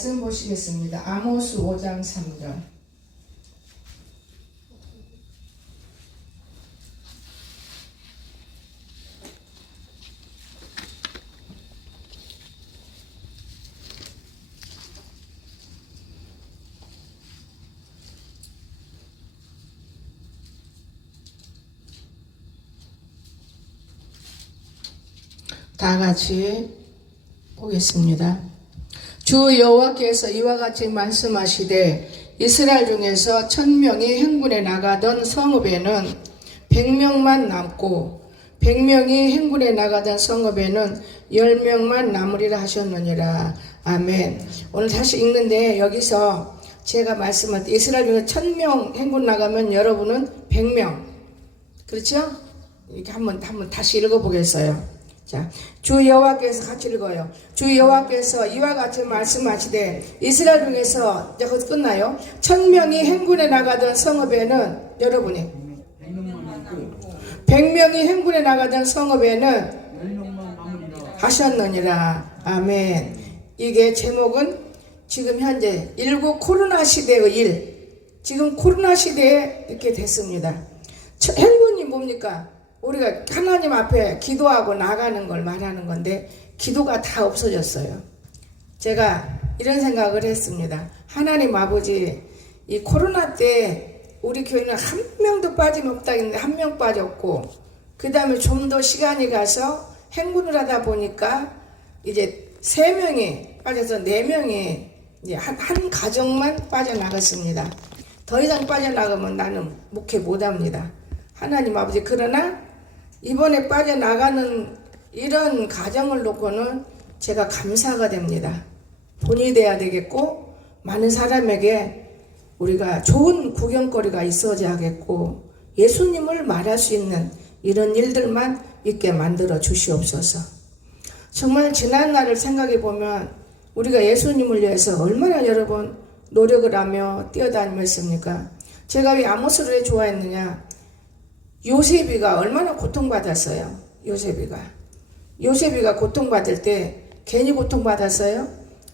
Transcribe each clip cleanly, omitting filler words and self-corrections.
말씀 보시겠습니다. 아모스 5장 3절. 다 같이 보겠습니다. 주 여호와께서 이와 같이 말씀하시되 이스라엘 중에서 1000명이 행군에 나가던 성읍에는 100명만 남고 100명이 행군에 나가던 성읍에는 10명만 남으리라 하셨느니라. 아멘. 오늘 다시 읽는데 여기서 제가 말씀할 때 이스라엘 중에 1000명 행군 나가면 여러분은 100명. 그렇죠? 이렇게 한번 다시 읽어보겠어요. 자, 주 여호와께서 같이 읽어요. 주 여호와께서 이와 같이 말씀하시되 이스라엘 중에서 이제 거기서 끝나요. 1000명이 행군에 나가던 성읍에는 여러분이 100명이 행군에 나가던 성읍에는 하셨느니라. 아멘. 이게 제목은 지금 현재 일국 코로나 시대의 일. 지금 코로나 시대에 이렇게 됐습니다. 행군이 뭡니까? 우리가 하나님 앞에 기도하고 나가는 걸 말하는 건데 기도가 다 없어졌어요. 제가 이런 생각을 했습니다. 하나님 아버지, 이 코로나 때 우리 교회는 한 명도 빠짐없다 했는데 한 명 빠졌고, 그 다음에 좀 더 시간이 가서 행군을 하다 보니까 이제 3명이 빠져서 4명이 이제 한 가정만 빠져나갔습니다. 더 이상 빠져나가면 나는 목회 못합니다. 하나님 아버지, 그러나 이번에 빠져나가는 이런 가정을 놓고는 제가 감사가 됩니다. 본이 돼야 되겠고, 많은 사람에게 우리가 좋은 구경거리가 있어야겠고, 예수님을 말할 수 있는 이런 일들만 있게 만들어 주시옵소서. 정말 지난 날을 생각해 보면 우리가 예수님을 위해서 얼마나 여러분 노력을 하며 뛰어다니었습니까? 제가 왜 아모스를 좋아했느냐? 요셉이가 얼마나 고통받았어요. 요셉이가 고통받을 때 괜히 고통받았어요.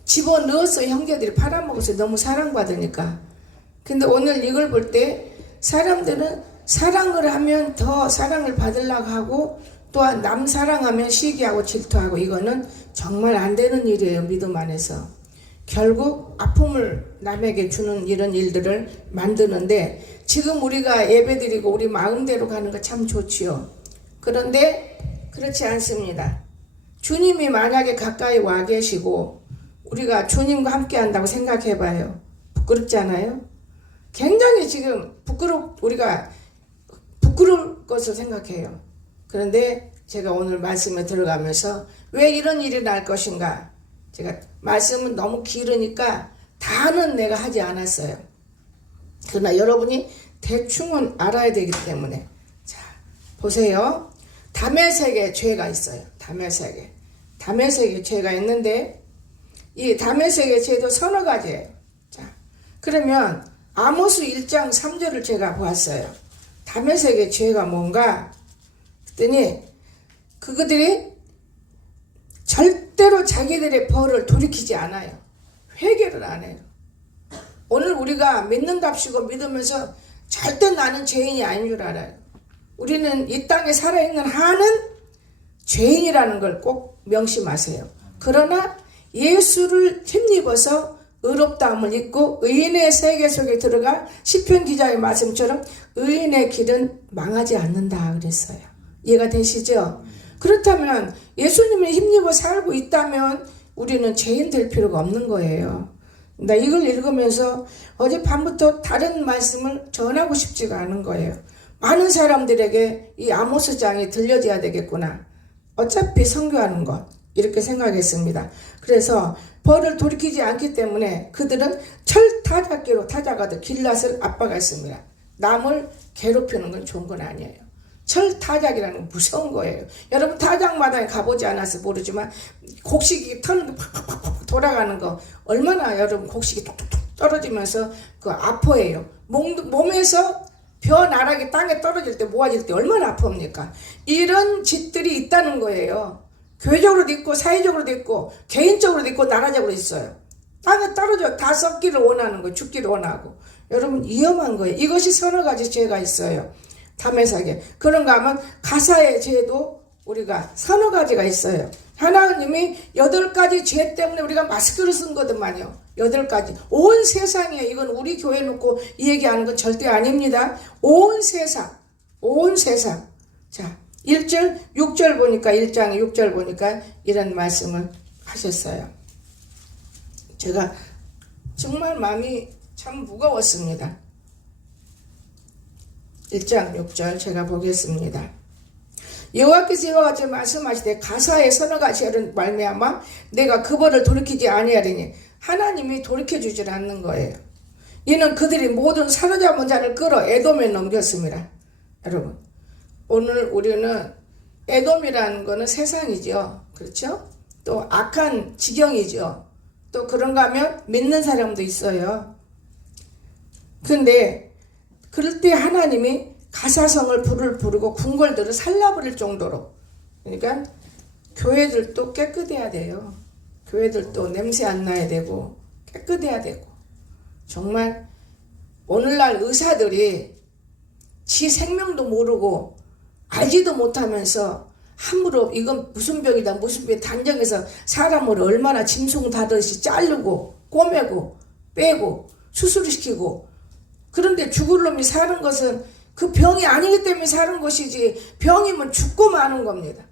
집어넣었어. 형제들이 팔아먹어서 너무 사랑받으니까. 근데 오늘 이걸 볼 때 사람들은 사랑을 하면 더 사랑을 받으려고 하고, 또한 남 사랑하면 시기하고 질투하고, 이거는 정말 안 되는 일이에요. 믿음 안에서 결국 아픔을 남에게 주는 이런 일들을 만드는데, 지금 우리가 예배드리고 우리 마음대로 가는 거 참 좋지요. 그런데 그렇지 않습니다. 주님이 만약에 가까이 와 계시고 우리가 주님과 함께 한다고 생각해 봐요. 부끄럽지 않아요? 굉장히 지금 우리가 부끄러울 것을 생각해요. 그런데 제가 오늘 말씀에 들어가면서 왜 이런 일이 날 것인가? 제가 말씀은 너무 길으니까 다는 내가 하지 않았어요. 그러나 여러분이 대충은 알아야 되기 때문에. 자, 보세요. 다메섹에 죄가 있어요. 다메섹에 죄가 있는데 이 다메섹의 죄도 서너 가지예요. 자, 그러면 아모스 1장 3절을 제가 보았어요. 다메섹의 죄가 뭔가 그랬더니 그들이 절대로 자기들의 벌을 돌이키지 않아요. 회개를 안 해요. 오늘 우리가 믿는답시고 믿으면서 절대 나는 죄인이 아닌 줄 알아요. 우리는 이 땅에 살아있는 한은 죄인이라는 걸 꼭 명심하세요. 그러나 예수를 힘입어서 의롭다함을 입고 의인의 세계 속에 들어가 시편 기자의 말씀처럼 의인의 길은 망하지 않는다 그랬어요. 이해가 되시죠? 그렇다면 예수님을 힘입어 살고 있다면 우리는 죄인 될 필요가 없는 거예요. 나 이걸 읽으면서 어젯밤부터 다른 말씀을 전하고 싶지가 않은 거예요. 많은 사람들에게 이 아모스장이 들려져야 되겠구나. 어차피 선교하는 것 이렇게 생각했습니다. 그래서 벌을 돌이키지 않기 때문에 그들은 철타작기로 타작하듯 길랏을 압박했습니다. 남을 괴롭히는 건 좋은 건 아니에요. 철타작이라는 건 무서운 거예요. 여러분 타작마당에 가보지 않아서 모르지만 곡식이 터는 팍팍팍 돌아가는 거 얼마나 여러분 곡식이 톡톡톡 떨어지면서 그 아파해요. 몸에서 벼 나락이 땅에 떨어질 때 모아질 때 얼마나 아픕니까? 이런 짓들이 있다는 거예요. 교회적으로도 있고 사회적으로도 있고 개인적으로도 있고 나라적으로 있어요. 땅에 떨어져 다 썩기를 원하는 거예요. 죽기를 원하고. 여러분 위험한 거예요. 이것이 서너 가지 죄가 있어요. 담에사게. 그런가 하면 가사의 죄도 우리가 서너 가지가 있어요. 하나님이 8가지 죄 때문에 우리가 마스크를 쓴 거더만요. 8가지. 온 세상에 이건 우리 교회 놓고 이 얘기하는 건 절대 아닙니다. 온 세상. 온 세상. 자, 1절, 6절 보니까 1장 6절 보니까 이런 말씀을 하셨어요. 제가 정말 마음이 참 무거웠습니다. 1장 6절 제가 보겠습니다. 여호와께서 이와 같이 말씀하시되 가사의 서너 가지를 말미암아 내가 그 벌을 돌이키지 아니하리니 하나님이 돌이켜주질 않는 거예요. 이는 그들이 모든 사로잡은 자를 끌어 에돔에 넘겼습니다. 여러분 오늘 우리는 에돔이라는 거는 세상이죠. 그렇죠? 또 악한 지경이죠. 또 그런가 하면 믿는 사람도 있어요. 근데 그럴 때 하나님이 가사성을 불을 부르고 궁궐들을 살라버릴 정도로, 그러니까 교회들도 깨끗해야 돼요. 교회들도 냄새 안 나야 되고 깨끗해야 되고. 정말 오늘날 의사들이 지 생명도 모르고 알지도 못하면서 함부로 이건 무슨 병이다 무슨 병 단정해서 사람을 얼마나 짐승 다듯이 자르고 꼬매고 빼고 수술을 시키고. 그런데 죽을 놈이 사는 것은 그 병이 아니기 때문에 사는 것이지 병이면 죽고 마는 겁니다.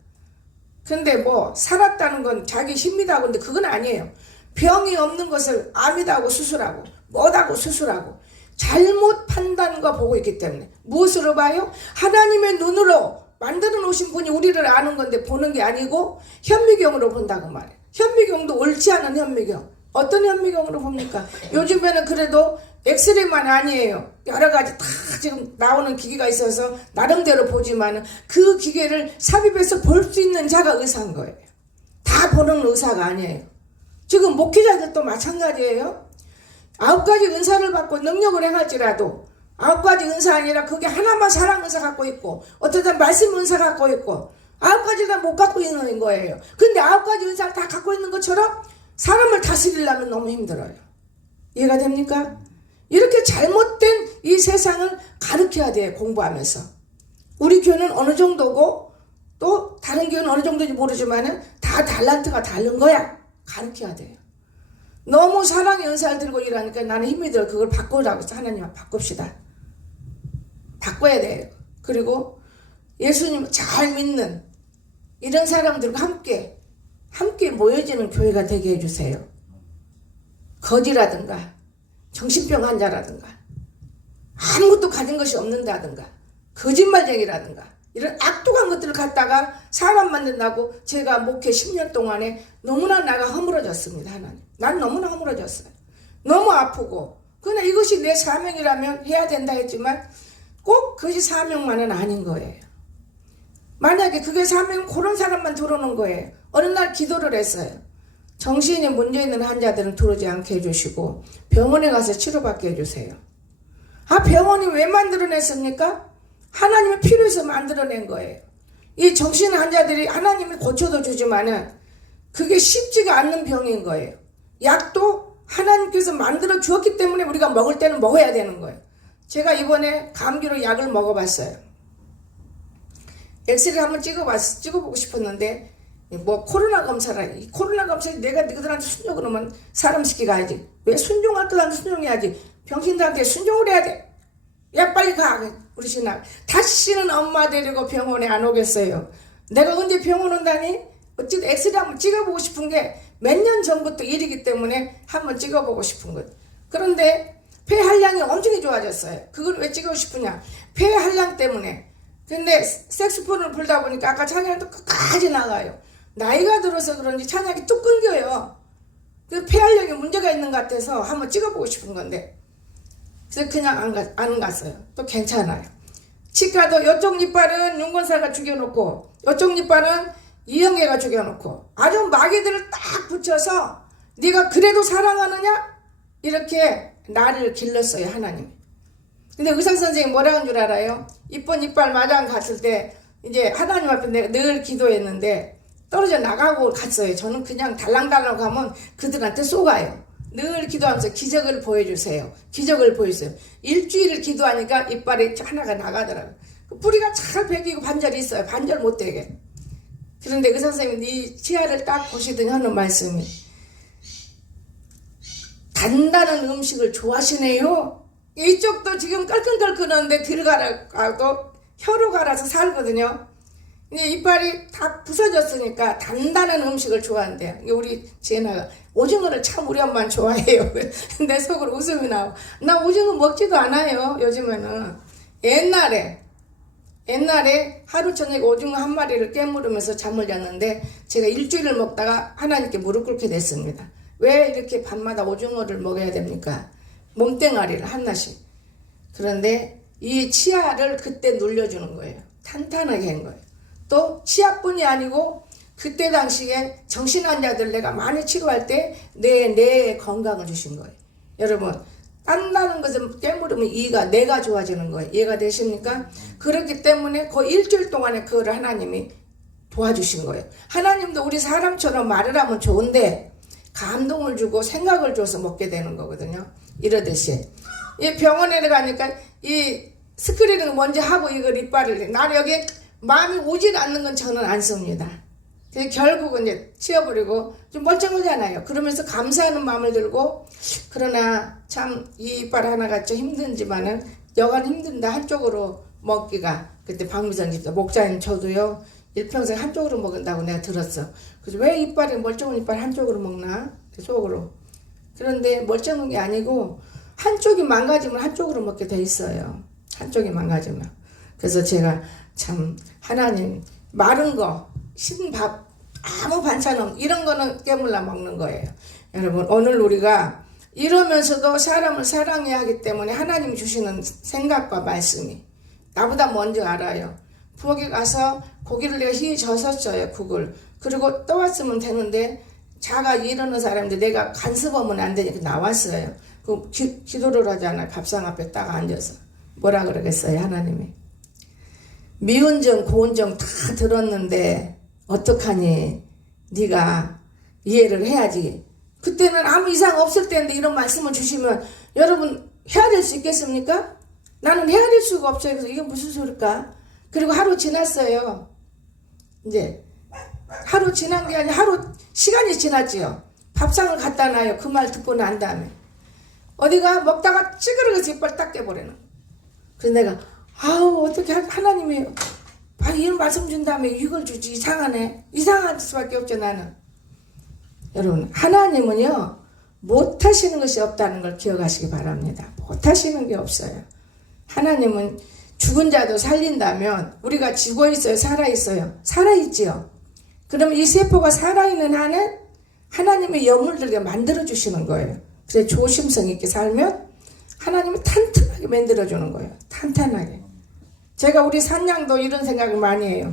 근데 뭐 살았다는 건 자기 힘이다 근데 그건 아니에요. 병이 없는 것을 암이다 하고 수술하고 뭐다고 수술하고 잘못 판단과 보고 있기 때문에. 무엇으로 봐요? 하나님의 눈으로 만들어 놓으신 분이 우리를 아는 건데 보는 게 아니고 현미경으로 본다고 말해요. 현미경도 옳지 않은 현미경. 어떤 현미경으로 봅니까? 요즘에는 그래도 엑스레이만 아니에요. 여러 가지 다 지금 나오는 기계가 있어서 나름대로 보지만 그 기계를 삽입해서 볼 수 있는 자가 의사인 거예요. 다 보는 의사가 아니에요. 지금 목회자들도 마찬가지예요. 9가지 은사를 받고 능력을 행할지라도 9가지 은사 아니라 그게 하나만 사랑 은사 갖고 있고 어쩌다 말씀 은사 갖고 있고 9가지 다 못 갖고 있는 거예요. 근데 9가지 은사를 다 갖고 있는 것처럼 사람을 다스리려면 너무 힘들어요. 이해가 됩니까? 이렇게 잘못된 이 세상을 가르쳐야 돼요. 공부하면서. 우리 교회는 어느 정도고 또 다른 교회는 어느 정도인지 모르지만 다 달란트가 다른 거야. 가르쳐야 돼요. 너무 사랑의 은사를 들고 일하니까 나는 힘이 들어. 그걸 바꾸라고 해서 하나님 바꿉시다. 바꿔야 돼요. 그리고 예수님 잘 믿는 이런 사람들과 함께 모여지는 교회가 되게 해주세요. 거지라든가 정신병 환자라든가 아무것도 가진 것이 없는다든가 거짓말쟁이라든가 이런 악독한 것들을 갖다가 사람 만든다고 제가 목회 10년 동안에 너무나 나가 허물어졌습니다. 하나님. 난 너무나 허물어졌어요. 너무 아프고. 그러나 이것이 내 사명이라면 해야 된다 했지만 꼭 그것이 사명만은 아닌 거예요. 만약에 그게 사명은 그런 사람만 들어오는 거예요. 어느 날 기도를 했어요. 정신에 문제 있는 환자들은 들어오지 않게 해주시고 병원에 가서 치료받게 해주세요. 아, 병원이 왜 만들어냈습니까? 하나님이 필요해서 만들어낸 거예요. 이 정신 환자들이 하나님이 고쳐도 주지만은 그게 쉽지가 않는 병인 거예요. 약도 하나님께서 만들어 주었기 때문에 우리가 먹을 때는 먹어야 되는 거예요. 제가 이번에 감기로 약을 먹어봤어요. 엑스레이 한번 찍어보고 싶었는데 뭐 코로나 검사라. 이 코로나 검사에 내가 너희들한테 순종을 하면 사람 새끼 가야지. 왜 순종할 거한테 순종해야지. 병신들한테 순종을 해야 돼. 야 빨리 가. 우리 신랑 다시는 엄마 데리고 병원에 안 오겠어요. 내가 언제 병원 온다니? 어쨌든 엑스레이 한번 찍어보고 싶은 게 몇 년 전부터 일이기 때문에 한번 찍어보고 싶은 것. 그런데 폐 한량이 엄청 좋아졌어요. 그걸 왜 찍고 싶으냐? 폐 한량 때문에. 근데 색소폰을 불다 보니까 아까 찬양도 끝까지 나가요. 나이가 들어서 그런지 찬양이 뚝 끊겨요. 그 폐활량에 문제가 있는 것 같아서 한번 찍어보고 싶은 건데 그래서 그냥 안 갔어요. 또 괜찮아요. 치과도 이쪽 이빨은 윤건사가 죽여놓고 이쪽 이빨은 이영애가 죽여놓고 아주 마개들을 딱 붙여서 네가 그래도 사랑하느냐? 이렇게 나를 길렀어요. 하나님이. 근데 의사선생님이 뭐라고 한 줄 알아요? 이쁜 이빨 마장 갔을 때 이제 하나님 앞에 내가 늘 기도했는데 떨어져 나가고 갔어요. 저는 그냥 달랑달랑 가면 그들한테 쏘가요. 늘 기도하면서 기적을 보여주세요. 기적을 보여주세요. 일주일을 기도하니까 이빨이 하나가 나가더라고요. 뿌리가 잘 베기고 반절이 있어요. 반절 못 되게. 그런데 그 선생님이 이 치아를 딱 보시더니 하는 말씀이 단단한 음식을 좋아하시네요. 이쪽도 지금 깔끔깔끔한데 들어가라고 혀로 갈아서 살거든요. 이제 이빨이 다 부서졌으니까 단단한 음식을 좋아한대요. 우리 지혜나가 오징어를 참 우리 엄마는 좋아해요. 내 속으로 웃음이 나와. 나 오징어 먹지도 않아요. 요즘에는. 옛날에 하루 저녁에 오징어 한 마리를 깨물으면서 잠을 잤는데 제가 일주일을 먹다가 하나님께 무릎 꿇게 됐습니다. 왜 이렇게 밤마다 오징어를 먹어야 됩니까? 몸뚱아리를 하나씩. 그런데 이 치아를 그때 눌려주는 거예요. 탄탄하게 한 거예요. 또 치아뿐이 아니고 그때 당시에 정신환자들 내가 많이 치료할 때 내 건강을 주신 거예요. 여러분 딴다는 것을 깨물으면 내가 좋아지는 거예요. 이해가 되십니까? 그렇기 때문에 그 일주일 동안에 그거를 하나님이 도와주신 거예요. 하나님도 우리 사람처럼 말을 하면 좋은데 감동을 주고 생각을 줘서 먹게 되는 거거든요. 이러듯이 이 병원에 가니까 이 스크린을 먼저 하고 이걸 이빨을 나는 여기 마음이 오질 않는 건 저는 안 씁니다. 결국은 이제 치워버리고 좀 멀쩡하잖아요. 그러면서 감사하는 마음을 들고 그러나 참 이 이빨 하나가 좀 힘든지만은 여간 힘든데 한쪽으로 먹기가 그때 박미선 집사 목사님 저도요 일평생 한쪽으로 먹는다고 내가 들었어. 그래서 왜 이빨이 멀쩡한 이빨 한쪽으로 먹나 속으로. 그런데 멀쩡한 게 아니고 한쪽이 망가지면 한쪽으로 먹게 돼 있어요. 한쪽이 망가지면. 그래서 제가 참 하나님 마른 거 신밥 아무 반찬 없는 이런 거는 깨물라 먹는 거예요. 여러분 오늘 우리가 이러면서도 사람을 사랑해야 하기 때문에 하나님이 주시는 생각과 말씀이 나보다 먼저 알아요. 부엌에 가서 고기를 내가 희히 젖었어요. 국을. 그리고 떠왔으면 되는데 자가 이러는 사람인데 내가 간섭하면 안 되니까 나왔어요. 그 기도를 하잖아요. 밥상 앞에 딱 앉아서. 뭐라 그러겠어요 하나님이. 미운 정 고운 정 다 들었는데 어떡하니 네가 이해를 해야지. 그때는 아무 이상 없을 때인데 이런 말씀을 주시면 여러분 헤아릴 수 있겠습니까? 나는 헤아릴 수가 없어요. 그래서 이게 무슨 소릴까? 그리고 하루 지났어요. 이제 하루 지난 게 아니라 하루 시간이 지났지요. 밥상을 갖다 놔요. 그 말 듣고 난 다음에 어디가 먹다가 찌그러져서 이빨 딱 깨버리는. 그래서 내가 아우 어떻게 하나님이 이런 말씀 준 다음에 이걸 주지. 이상하네. 이상할 수밖에 없죠 나는. 여러분 하나님은요 못하시는 것이 없다는 걸 기억하시기 바랍니다. 못하시는 게 없어요. 하나님은 죽은 자도 살린다면 우리가 죽어있어요 살아있어요? 살아있지요. 그러면 이 세포가 살아있는 한은 하나님의 영물들게 만들어주시는 거예요. 그래서 조심성 있게 살면 하나님이 탄탄하게 만들어주는 거예요. 탄탄하게. 제가 우리 산양도 이런 생각을 많이 해요.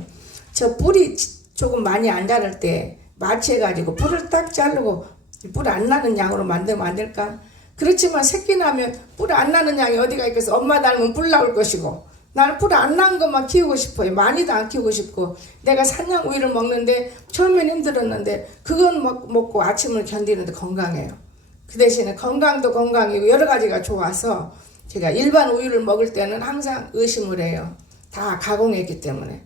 저 뿌리 조금 많이 안 자랄 때 마취해가지고 뿔을 딱 자르고 뿔 안 나는 양으로 만들면 안 될까? 그렇지만 새끼 나면 뿔 안 나는 양이 어디가 있겠어. 엄마 닮으면 뿔 나올 것이고 나는 뿔 안 난 것만 키우고 싶어요. 많이도 안 키우고 싶고 내가 산양 우유를 먹는데 처음엔 힘들었는데 그건 먹고 아침을 견디는데 건강해요. 그 대신에 건강도 건강이고 여러 가지가 좋아서 제가 일반 우유를 먹을 때는 항상 의심을 해요. 다 가공했기 때문에.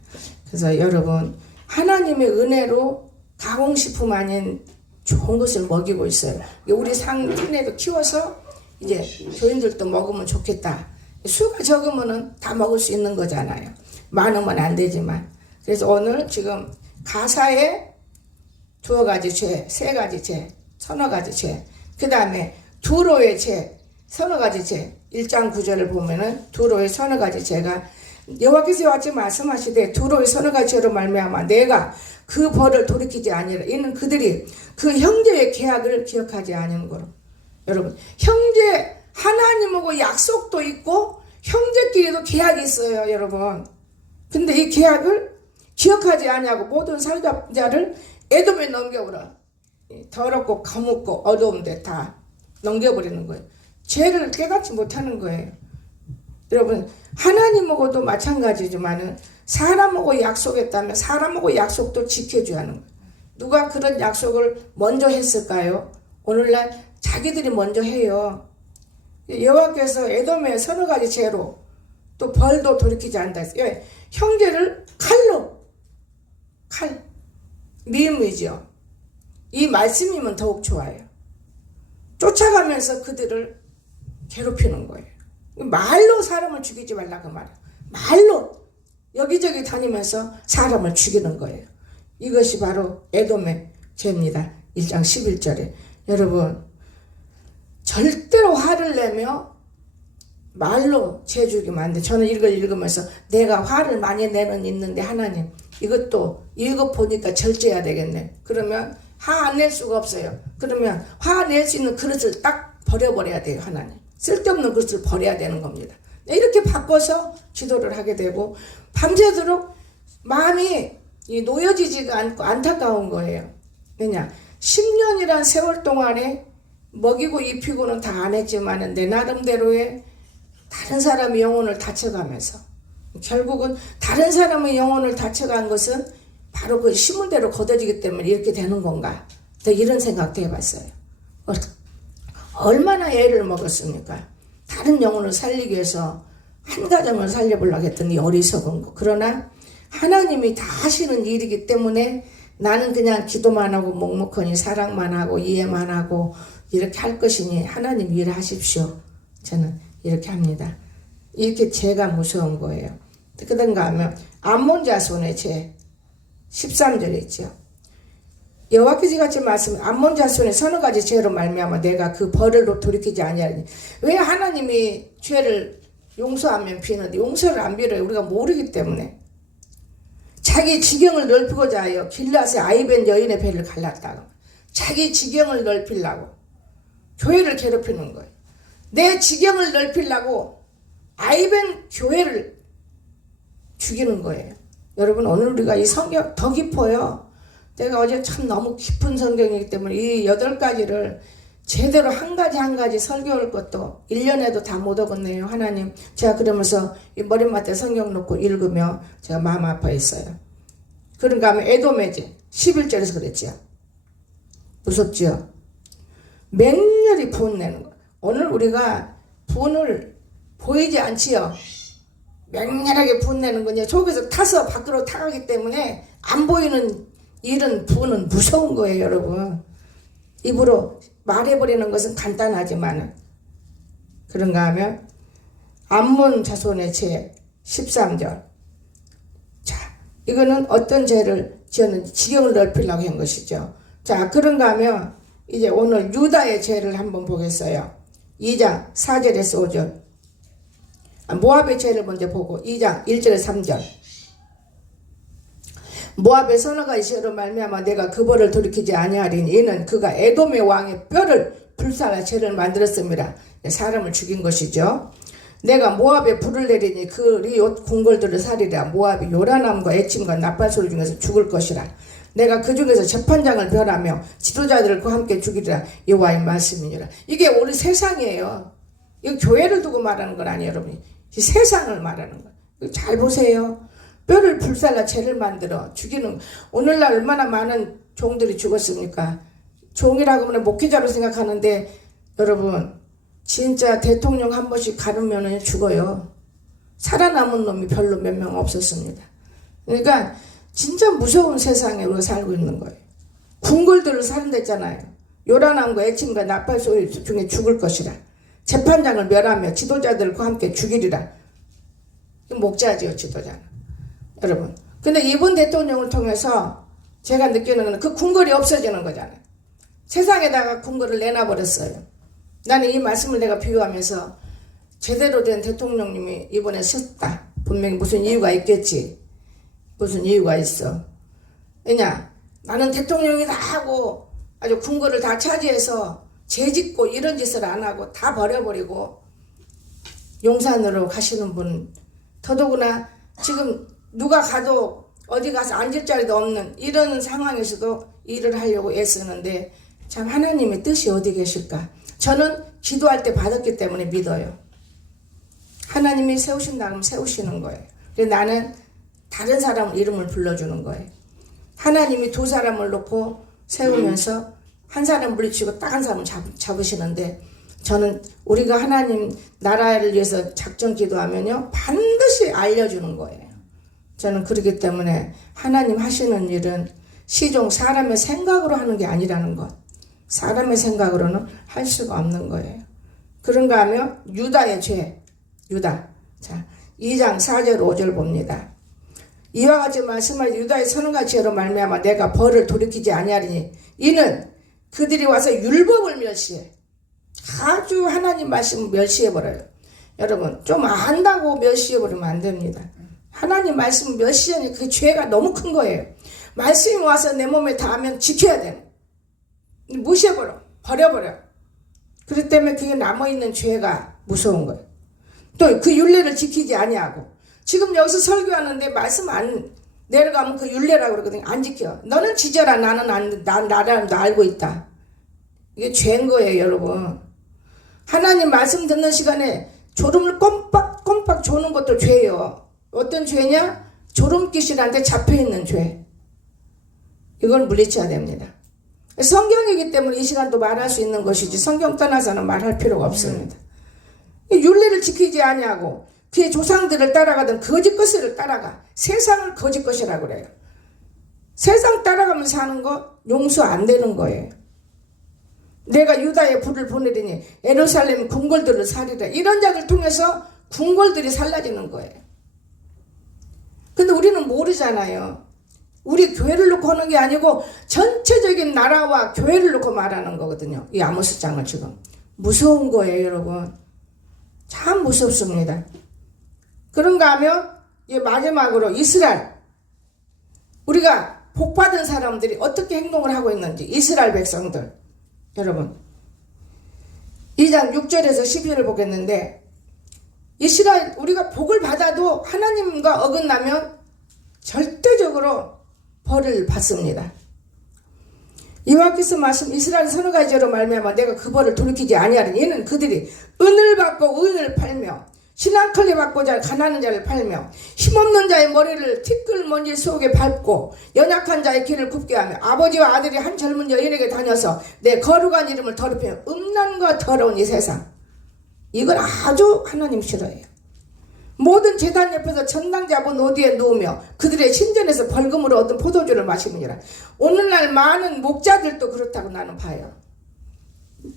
그래서 여러분 하나님의 은혜로 가공식품 아닌 좋은 것을 먹이고 있어요. 우리 상인에도 키워서 이제 교인들도 먹으면 좋겠다. 수가 적으면은 다 먹을 수 있는 거잖아요. 많으면 안 되지만. 그래서 오늘 지금 가사에 2가지 죄, 3가지 죄, 3가지 죄, 그 다음에 두로의 죄, 3가지 죄, 1장 9절을 보면은 두로의 3가지 죄가 여호와께서 이와 같이 말씀하시되 두로의 3가지 죄로 말미암아 내가 그 벌을 돌이키지 아니라 이는 그들이 그 형제의 계약을 기억하지 아니하는 거로. 여러분 형제 하나님하고 약속도 있고 형제끼리도 계약이 있어요 여러분. 근데 이 계약을 기억하지 아니하고 모든 살자를 에돔에 넘겨버려. 더럽고 거묻고 어두운 데 다 넘겨버리는 거예요. 죄를 깨닫지 못하는 거예요. 여러분 하나님하고도 마찬가지지만은 사람하고 약속했다면 사람하고 약속도 지켜줘야 하는 거예요. 누가 그런 약속을 먼저 했을까요? 오늘날 자기들이 먼저 해요. 여호와께서 에돔의 서너 가지 죄로 또 벌도 돌이키지 않는다 했어요. 예, 형제를 칼로 미움이죠. 이 말씀이면 더욱 좋아요. 쫓아가면서 그들을 괴롭히는 거예요. 말로 사람을 죽이지 말라 그 말이에요. 말로 여기저기 다니면서 사람을 죽이는 거예요. 이것이 바로 에돔의 죄입니다. 1장 11절에 여러분 절대로 화를 내며 말로 죄 죽이면 안 돼. 저는 이걸 읽으면서 내가 화를 많이 내는 있는데 하나님 이것도 이거 보니까 절제해야 되겠네. 그러면 화 안 낼 수가 없어요. 그러면 화 낼 수 있는 그릇을 딱 버려버려야 돼요. 하나님 쓸데없는 그릇을 버려야 되는 겁니다. 이렇게 바꿔서 기도를 하게 되고 밤새도록 마음이 놓여지지가 않고 안타까운 거예요. 왜냐 10년이란 세월 동안에 먹이고 입히고는 다 안 했지만 내 나름대로의 다른 사람의 영혼을 다쳐가면서 결국은 다른 사람의 영혼을 다쳐간 것은 바로 그 심은 대로 거둬지기 때문에 이렇게 되는 건가? 이런 생각도 해봤어요. 얼마나 애를 먹었습니까? 다른 영혼을 살리기 위해서 한 가정을 살려보려고 했더니 어리석은 거. 그러나 하나님이 다 하시는 일이기 때문에 나는 그냥 기도만 하고 묵묵하니 사랑만 하고 이해만 하고 이렇게 할 것이니 하나님 일하십시오. 저는 이렇게 합니다. 이렇게 죄가 무서운 거예요. 그런가 하면 암몬 자손의 죄 13절에 있죠. 여호와께서 같이 말씀 암몬 자손의 서너 가지 죄로 말미암아 내가 그 벌을 돌이키지 아니하리니. 왜 하나님이 죄를 용서하면 비는데 용서를 안 빌어요? 우리가 모르기 때문에. 자기 지경을 넓히고자 하여 길앗의 아이벤 여인의 배를 갈랐다고. 자기 지경을 넓히려고 교회를 괴롭히는 거예요. 내 지경을 넓히려고 아이벤 교회를 죽이는 거예요. 여러분 오늘 우리가 이 성경 더 깊어요. 내가 어제 참 너무 깊은 성경이기 때문에 이 8가지를 제대로 한 가지 설교할 것도 1년에도 다 못 오겠네요. 하나님 제가 그러면서 이 머리맡에 성경 놓고 읽으며 제가 마음 아파했어요. 그런가 하면 에돔의 죄 11절에서 그랬죠. 무섭죠. 맹렬히 분내는 거. 오늘 우리가 분을 보이지 않지요. 맹렬하게 분내는 거냐. 속에서 타서 밖으로 타가기 때문에 안 보이는 이런 분은 무서운 거예요, 여러분. 입으로 말해버리는 것은 간단하지만 그런가 하면 암몬 자손의 죄 13절. 자, 이거는 어떤 죄를 지었는지 지경을 넓히려고 한 것이죠. 자, 그런가 하면 이제 오늘 유다의 죄를 한번 보겠어요. 2장 4절에서 5절. 모압의 죄를 먼저 보고 2장 1절에서 3절. 모압의 서너 가지 죄로 말미암아 내가 그 벌을 돌이키지 아니하리니 이는 그가 에돔의 왕의 뼈를 불살라 죄를 만들었습니다. 사람을 죽인 것이죠. 내가 모압에 불을 내리니 그리 궁궐들을 살리라. 모압이 요란함과 애침과 나팔소리 중에서 죽을 것이라. 내가 그 중에서 재판장을 멸하며 지도자들과 함께 죽이리라. 여호와의 말씀이니라. 이게 우리 세상이에요. 이거 교회를 두고 말하는 건 아니에요, 여러분. 이 세상을 말하는 거예요. 잘 보세요. 뼈를 불살라 죄를 만들어 죽이는. 오늘날 얼마나 많은 종들이 죽었습니까? 종이라고 하면 목회자로 생각하는데 여러분 진짜 대통령 한 번씩 가르면 죽어요. 살아남은 놈이 별로 몇 명 없었습니다. 그러니까 진짜 무서운 세상에 우리가 살고 있는 거예요. 궁궐들을 사는댔잖아요. 요란함과 애침과 나팔소리 중에 죽을 것이라. 재판장을 멸하며 지도자들과 함께 죽이리라. 목자지요, 지도자는. 여러분. 근데 이번 대통령을 통해서 제가 느끼는 건 그 궁궐이 없어지는 거잖아요. 세상에다가 궁궐을 내놔버렸어요. 나는 이 말씀을 내가 비유하면서 제대로 된 대통령님이 이번에 섰다. 분명히 무슨 이유가 있겠지. 무슨 이유가 있어. 왜냐? 나는 대통령이다 하고 아주 궁궐을 다 차지해서 죄짓고 이런 짓을 안 하고 다 버려버리고 용산으로 가시는 분, 더더구나 지금 누가 가도 어디 가서 앉을 자리도 없는 이런 상황에서도 일을 하려고 애쓰는데 참 하나님의 뜻이 어디 계실까? 저는 기도할 때 받았기 때문에 믿어요. 하나님이 세우신다면 세우시는 거예요. 그래서 나는 다른 사람 이름을 불러주는 거예요. 하나님이 두 사람을 놓고 세우면서 한 사람 물리치고 딱 한 사람을 잡으시는데 저는 우리가 하나님 나라를 위해서 작정 기도하면요 반드시 알려주는 거예요. 저는 그렇기 때문에 하나님 하시는 일은 시종 사람의 생각으로 하는 게 아니라는 것, 사람의 생각으로는 할 수가 없는 거예요. 그런가 하면 유다의 죄, 유다. 자, 2장 4절 5절 봅니다. 이와 같이 말씀하여 유다의 선언과 죄로 말미암아 내가 벌을 돌이키지 아니하리니 이는 그들이 와서 율법을 멸시해. 아주 하나님 말씀을 멸시해버려요. 여러분 좀 안다고 멸시해버리면 안 됩니다. 하나님 말씀을 멸시하니 그 죄가 너무 큰 거예요. 말씀이 와서 내 몸에 닿으면 지켜야 돼. 무시해버려. 버려버려. 그렇기 때문에 그게 남아있는 죄가 무서운 거예요. 또 그 율례를 지키지 아니하고 지금 여기서 설교하는데 말씀 안 내려가면 그 율례라고 그러거든요. 안 지켜. 너는 지져라. 나는 나라는 너 알고 있다. 이게 죄인 거예요, 여러분. 하나님 말씀 듣는 시간에 졸음을 꼼빡 조는 것도 죄예요. 어떤 죄냐? 졸음깃이라는데 잡혀있는 죄. 이걸 물리쳐야 됩니다. 성경이기 때문에 이 시간도 말할 수 있는 것이지 성경 떠나서는 말할 필요가 없습니다. 율례를 지키지 아니하고 그의 조상들을 따라가던 거짓 것을 따라가 세상을 거짓 것이라고 그래요. 세상 따라가면서 사는 거 용서 안 되는 거예요. 내가 유다에 불을 보내리니 예루살렘 궁궐들을 살리라. 이런 자들 통해서 궁궐들이 살라지는 거예요. 근데 우리는 모르잖아요. 우리 교회를 놓고 하는 게 아니고 전체적인 나라와 교회를 놓고 말하는 거거든요. 이 아모스장을 지금. 무서운 거예요, 여러분. 참 무섭습니다. 그런가 하면 마지막으로 이스라엘. 우리가 복받은 사람들이 어떻게 행동을 하고 있는지 이스라엘 백성들. 여러분 2장 6절에서 12절을 보겠는데 이스라엘 우리가 복을 받아도 하나님과 어긋나면 절대적으로 벌을 받습니다. 이와 같은 말씀 이스라엘 서너 가지로 말미암아 내가 그 벌을 돌이키지 아니하리니 이는 그들이 은을 받고 은을 팔며 신앙컬리 받고자 가난한 자를 팔며 힘없는 자의 머리를 티끌먼지 속에 밟고 연약한 자의 길을 굽게 하며 아버지와 아들이 한 젊은 여인에게 다녀서 내 거룩한 이름을 더럽히며 음란과 더러운 이 세상. 이걸 아주 하나님 싫어해요. 모든 제단 옆에서 전당자본 어디에 누우며 그들의 신전에서 벌금으로 얻은 포도주를 마시느니라. 오늘날 많은 목자들도 그렇다고 나는 봐요.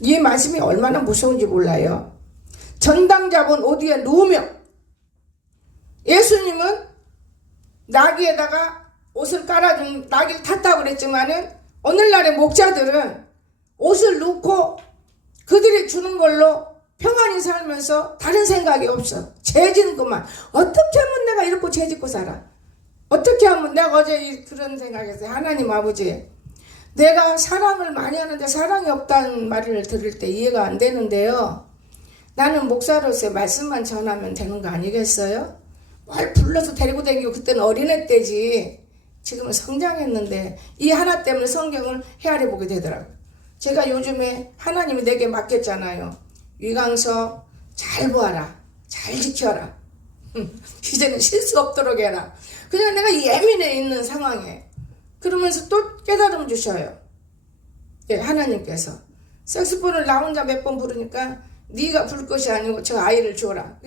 이 말씀이 얼마나 무서운지 몰라요. 전당자본 어디에 누우며 예수님은 나귀에다가 옷을 깔아준 나귀를 탔다고 그랬지만은 오늘날의 목자들은 옷을 놓고 그들이 주는 걸로 평안히 살면서 다른 생각이 없어. 죄 짓는 것만. 어떻게 하면 내가 이렇게 죄 짓고 살아? 어떻게 하면 내가 어제 그런 생각했어요. 하나님 아버지 내가 사랑을 많이 하는데 사랑이 없다는 말을 들을 때 이해가 안 되는데요. 나는 목사로서 말씀만 전하면 되는 거 아니겠어요? 뭘 불러서 데리고 다니고 그때는 어린애 때지. 지금은 성장했는데 이 하나 때문에 성경을 헤아려 보게 되더라고요. 제가 요즘에 하나님이 내게 맡겼잖아요. 위강서 잘 보아라. 잘 지켜라. 이제는 실수 없도록 해라. 그냥 내가 예민해 있는 상황에 그러면서 또 깨달음 주셔요. 예, 하나님께서 색소폰을 나 혼자 몇 번 부르니까 네가 불 것이 아니고 저 아이를 줘라.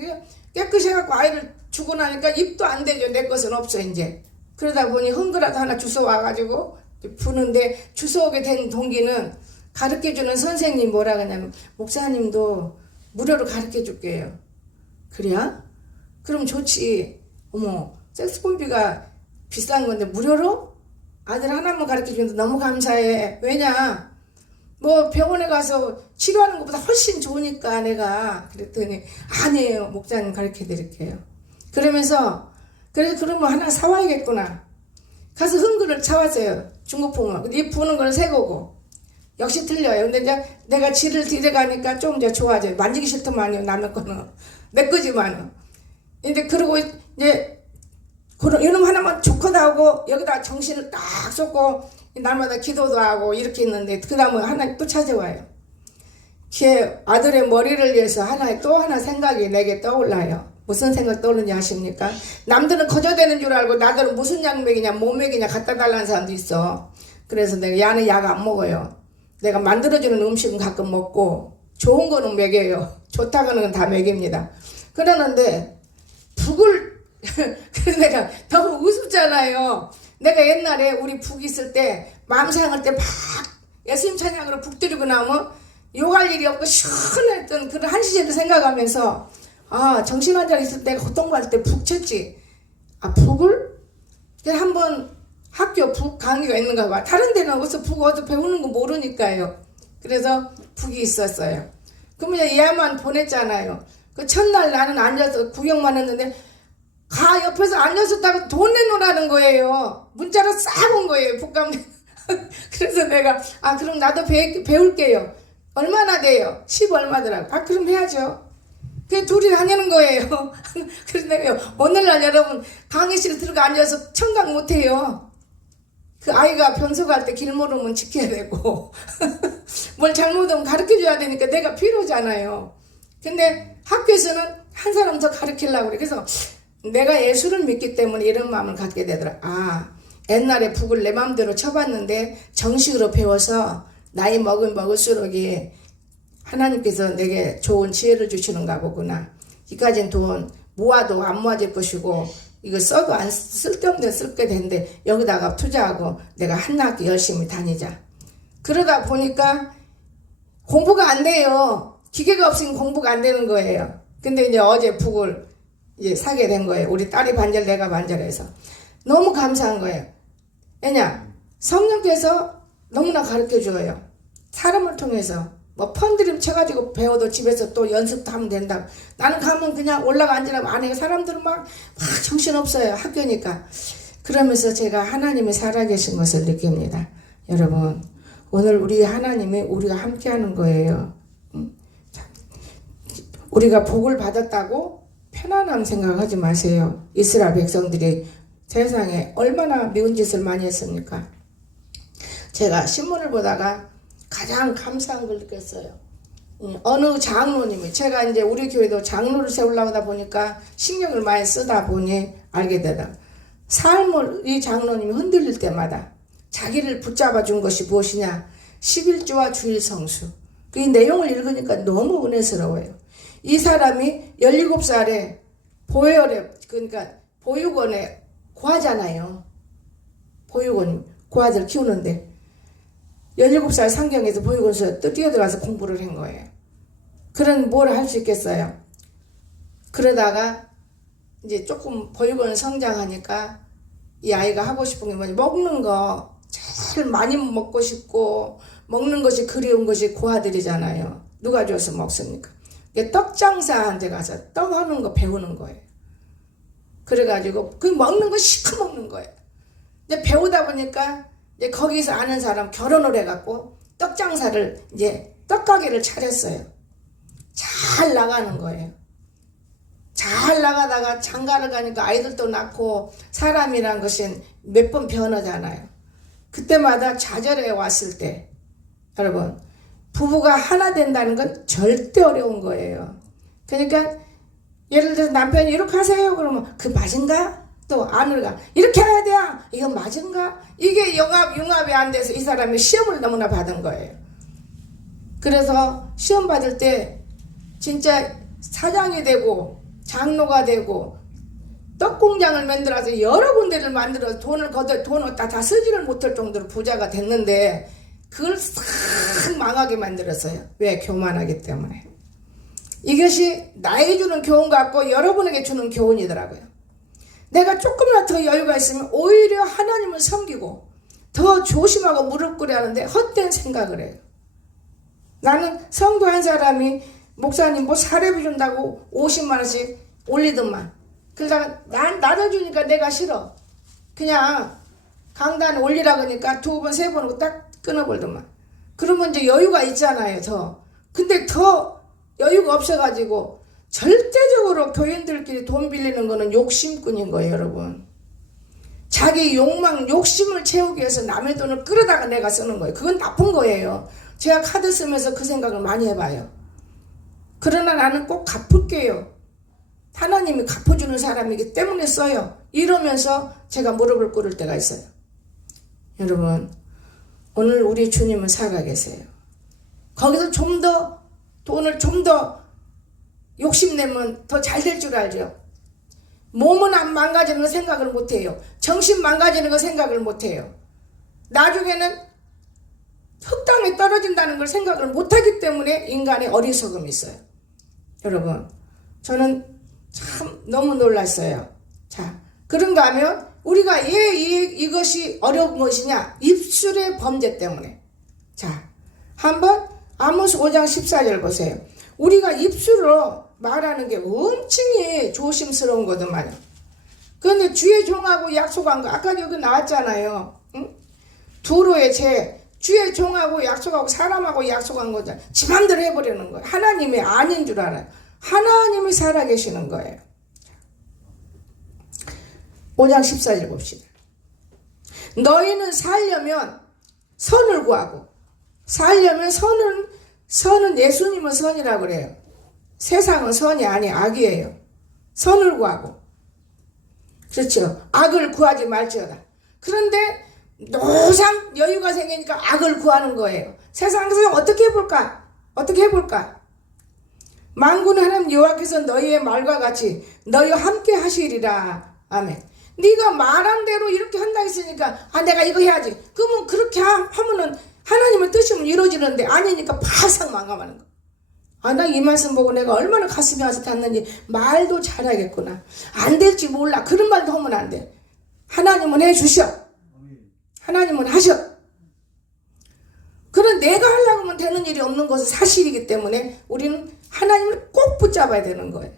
깨끗이 해갖고 아이를 주고 나니까 입도 안 대죠. 내 것은 없어 이제. 그러다 보니 흥그라도 하나 주워와가지고 푸는데 주워오게 된 동기는 가르쳐주는 선생님 뭐라 그러냐면 목사님도 무료로 가르쳐줄게요. 그래야? 그럼 좋지. 어머 색소폰비가 비싼 건데 무료로? 아들 하나만 가르쳐주는데 너무 감사해. 왜냐? 뭐 병원에 가서 치료하는 것보다 훨씬 좋으니까 내가 그랬더니 아니에요. 목사님 가르쳐 드릴게요. 그러면서 그래서 그러면 하나 사와야겠구나. 가서 흥그를 사왔어요. 중고품을. 이 부는 건 새 거고. 역시 틀려요. 근데 이제 내가 질을 들여가니까 좀 이제 좋아져요. 만지기 싫더만요. 남의 거는. 내 거지만은. 근데 그러고 이제 이놈 하나만 좋거다 하고 여기다 정신을 딱 쏟고 날마다 기도도 하고 이렇게 있는데 그 다음에 하나님 또 찾아와요. 걔 아들의 머리를 위해서 또 하나 생각이 내게 떠올라요. 무슨 생각 떠오르냐 아십니까? 남들은 거저대는 줄 알고 나들은 무슨 약 먹이냐 못 먹이냐 갖다 달라는 사람도 있어. 그래서 내가 야는 약 안 먹어요. 내가 만들어주는 음식은 가끔 먹고 좋은 거는 먹여요. 좋다고 하는 건 다 먹입니다. 그러는데 북을 그래서 내가 너무 우습잖아요. 내가 옛날에 우리 북 있을 때 마음 상할 때 막 예수님 찬양으로 북 드리고 나면 욕할 일이 없고 시원했던 그런 한 시절을 생각하면서 정신환자 있을 때 고통받을 때 북 쳤지. 북을? 한번 학교 북 강의가 있는가 봐. 다른 데는 어디서 북 어디서 배우는 거 모르니까요. 그래서 북이 있었어요. 그러면 얘만 보냈잖아요. 그 첫날 나는 앉아서 구경만 했는데 옆에서 앉았었다고 돈 내놓으라는 거예요. 문자로 싹 온 거예요. 북강. 그래서 내가 그럼 나도 배울게요. 얼마나 돼요? 10 얼마더라고. 그럼 해야죠. 그 둘이 다니는 거예요. 그래서 내가 오늘날 여러분 강의실에 들어가 앉아서 청강 못해요. 그 아이가 변소갈 때 길 모르면 지켜야 되고 뭘 잘못하면 가르쳐줘야 되니까 내가 필요하잖아요. 근데 학교에서는 한 사람 더 가르치려고 그래. 그래서 내가 예수를 믿기 때문에 이런 마음을 갖게 되더라. 옛날에 북을 내 마음대로 쳐봤는데 정식으로 배워서 나이 먹을수록 하나님께서 내게 좋은 지혜를 주시는가 보구나. 이까진 돈 모아도 안 모아질 것이고 이거 써도 안 쓸데없는 데 쓸게 되는데 여기다가 투자하고 내가 한 학기 열심히 다니자. 그러다 보니까 공부가 안 돼요. 기계가 없으면 공부가 안 되는 거예요. 근데 이제 어제 북을 사게 된 거예요. 우리 딸이 반절 내가 반절해서 너무 감사한 거예요. 왜냐 성령께서 너무나 가르쳐줘요. 사람을 통해서 뭐 펀드림 쳐가지고 배워도 집에서 또 연습도 하면 된다고. 나는 가면 그냥 올라가 앉으라고 안 해요. 사람들은 막 정신없어요. 학교니까. 그러면서 제가 하나님이 살아계신 것을 느낍니다. 여러분 오늘 우리 하나님이 우리가 함께하는 거예요. 우리가 복을 받았다고 편안함 생각하지 마세요. 이스라엘 백성들이 세상에 얼마나 미운 짓을 많이 했습니까? 제가 신문을 보다가 가장 감사한 걸 느꼈어요. 어느 장로님이, 제가 이제 우리 교회도 장로를 세우려고 하다 보니까 신경을 많이 쓰다 보니 알게 되다. 삶을 이 장로님이 흔들릴 때마다 자기를 붙잡아 준 것이 무엇이냐? 11조와 주일 성수. 이 내용을 읽으니까 너무 은혜스러워요. 이 사람이 17살에 그러니까 보육원에 고하잖아요. 보육원 고아들 키우는데 17살 상경에서 보육원에서 또 뛰어들어가서 공부를 한 거예요. 그런 뭘 할 수 있겠어요. 그러다가 이제 조금 보육원 성장하니까 이 아이가 하고 싶은 게 뭐냐, 먹는 거 제일 많이 먹고 싶고 먹는 것이 그리운 것이 고아들이잖아요. 누가 줘서 먹습니까? 떡장사한테 가서 떡 하는 거 배우는 거예요. 그래가지고 그 먹는 거 시커 먹는 거예요. 이제 배우다 보니까 이제 거기서 아는 사람 결혼을 해갖고 떡장사를 이제 떡가게를 차렸어요. 잘 나가는 거예요. 잘 나가다가 장가를 가니까 아이들도 낳고 사람이란 것은 몇 번 변하잖아요. 그때마다 좌절해 왔을 때 여러분 부부가 하나 된다는 건 절대 어려운 거예요. 그러니까 예를 들어서 남편이 이렇게 하세요 그러면 그 맞은가? 또 아내가 이렇게 해야 돼요. 이건 맞은가? 이게 융합이 안 돼서 이 사람이 시험을 너무나 받은 거예요. 그래서 시험 받을 때 진짜 사장이 되고 장로가 되고 떡공장을 만들어서 여러 군데를 만들어서 돈을 얻다 다 쓰지를 못할 정도로 부자가 됐는데 그걸 싹 망하게 만들었어요. 왜? 교만하기 때문에. 이것이 나에게 주는 교훈 같고 여러분에게 주는 교훈이더라고요. 내가 조금이나 더 여유가 있으면 오히려 하나님을 섬기고 더 조심하고 무릎 꿇어야 하는데 헛된 생각을 해요. 나는 성도 한 사람이 목사님 뭐 사례비 준다고 50만 원씩 올리더만. 그러다가 난 나눠주니까 내가 싫어. 그냥 강단 올리라 그러니까 2번 3번 하고 딱 끊어버리더만. 그러면 이제 여유가 있잖아요. 더. 근데 더 여유가 없어가지고 절대적으로 교인들끼리 돈 빌리는 거는 욕심꾼인 거예요. 여러분. 자기 욕심을 채우기 위해서 남의 돈을 끌어다가 내가 쓰는 거예요. 그건 나쁜 거예요. 제가 카드 쓰면서 그 생각을 많이 해봐요. 그러나 나는 꼭 갚을게요. 하나님이 갚아주는 사람이기 때문에 써요. 이러면서 제가 무릎을 꿇을 때가 있어요. 여러분 오늘 우리 주님은 살아계세요. 거기서 좀 더 돈을 좀 더 욕심내면 더 잘 될 줄 알죠. 몸은 안 망가지는 거 생각을 못해요. 정신 망가지는 거 생각을 못해요. 나중에는 흙탕에 떨어진다는 걸 생각을 못하기 때문에 인간의 어리석음이 있어요. 여러분, 저는 참 너무 놀랐어요. 자, 그런가 하면 우리가 왜 이것이 어려운 것이냐? 입술의 범죄 때문에. 자, 한번 아모스 5장 14절 보세요. 우리가 입술로 말하는 게 엄청히 조심스러운 거더만요. 그런데 주의 종하고 약속한 거 아까 여기 나왔잖아요. 응? 두로의 죄, 주의 종하고 약속하고 사람하고 약속한 거잖아요. 지 맘대로 해버리는 거예요. 하나님이 아닌 줄 알아요. 하나님이 살아계시는 거예요. 5장 14절 봅시다. 너희는 살려면 선을 구하고, 살려면 선은 예수님은 선이라고 그래요. 세상은 선이 아니 악이에요. 선을 구하고. 그렇죠. 악을 구하지 말지어다. 그런데 노상 여유가 생기니까 악을 구하는 거예요. 세상에서 어떻게 해볼까? 어떻게 해볼까? 만군의 하나님 여호와께서 너희의 말과 같이 너희와 함께 하시리라. 아멘. 네가 말한 대로 이렇게 한다 했으니까 내가 이거 해야지. 그러면 그렇게 하면은 하나님의 뜻이면 이루어지는데 아니니까 바싹 망가가는 거. 나 이 말씀 보고 내가 얼마나 가슴이 와서 닿는지 말도 잘하겠구나. 안 될지 몰라. 그런 말도 하면 안 돼. 하나님은 해주셔. 하나님은 하셔. 그런 내가 하려고 하면 되는 일이 없는 것은 사실이기 때문에 우리는 하나님을 꼭 붙잡아야 되는 거예요.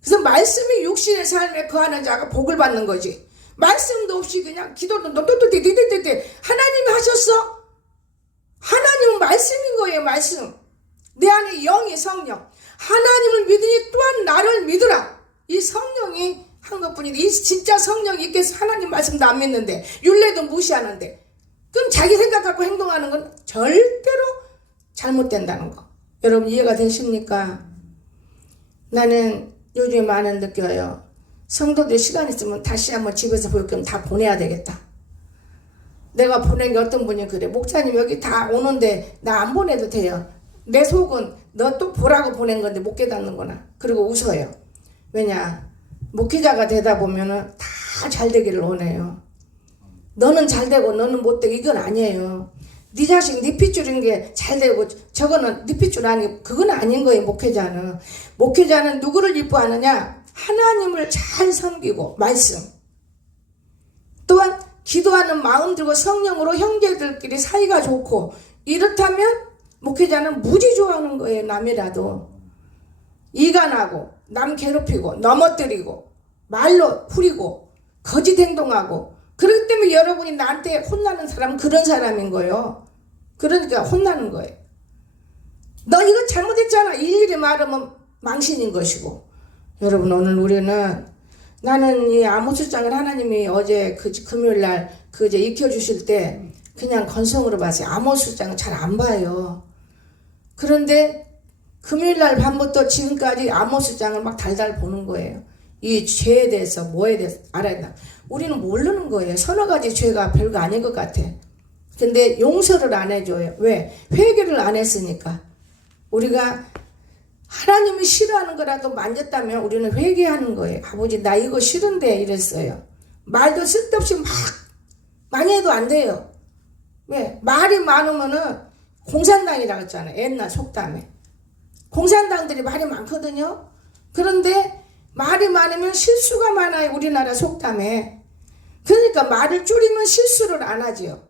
그래서 말씀이 육신의 삶에 거하는 자가 복을 받는 거지. 말씀도 없이 그냥 기도도 너또또띠띠띠띠 하나님이 하셨어? 하나님은 말씀인 거예요. 말씀. 내 안에 영이 성령. 하나님을 믿으니 또한 나를 믿으라. 이 성령이 한 것뿐인데 이 진짜 성령이 있겠어. 하나님 말씀도 안 믿는데 율례도 무시하는데 그럼 자기 생각 갖고 행동하는 건 절대로 잘못된다는 거. 여러분 이해가 되십니까? 나는 요즘에 많은 느껴요. 성도들 시간 있으면 다시 한번 집에서 볼 거면 다 보내야 되겠다. 내가 보낸 게 어떤 분이 그래. 목사님 여기 다 오는데 나 안 보내도 돼요. 내 속은 너 또 보라고 보낸 건데 못 깨닫는구나. 그리고 웃어요. 왜냐? 목회자가 되다 보면은 다 잘 되기를 원해요. 너는 잘 되고 너는 못 되고 이건 아니에요. 네 자식 네 핏줄인 게 잘 되고 저거는 네 핏줄 아니고 그건 아닌 거예요. 목회자는. 목회자는 누구를 이뻐하느냐? 하나님을 잘 섬기고 말씀. 또한 기도하는 마음 들고 성령으로 형제들끼리 사이가 좋고 이렇다면 목회자는 무지 좋아하는 거예요. 남이라도. 이간하고 남 괴롭히고 넘어뜨리고 말로 후리고 거짓 행동하고 그렇기 때문에 여러분이 나한테 혼나는 사람은 그런 사람인 거예요. 그러니까 혼나는 거예요. 너 이거 잘못했잖아. 일일이 말하면 망신인 것이고. 여러분 오늘 우리는 나는 이 아모스장을 하나님이 어제 금요일날 그제 익혀주실 때 그냥 건성으로 봤어요. 아모스장은 잘 안 봐요. 그런데 금요일날 밤부터 지금까지 아모스장을 막 달달 보는 거예요. 이 죄에 대해서 뭐에 대해서 알아야 된다. 우리는 모르는 거예요. 서너 가지 죄가 별거 아닌 것 같아. 근데 용서를 안 해줘요. 왜? 회개를 안 했으니까. 우리가 하나님이 싫어하는 거라도 만졌다면 우리는 회개하는 거예요. 아버지 나 이거 싫은데 이랬어요. 말도 쓸데없이 막 많이 해도 안 돼요. 왜? 말이 많으면은 공산당이라고 했잖아요. 옛날 속담에. 공산당들이 말이 많거든요. 그런데 말이 많으면 실수가 많아요. 우리나라 속담에. 그러니까 말을 줄이면 실수를 안 하지요.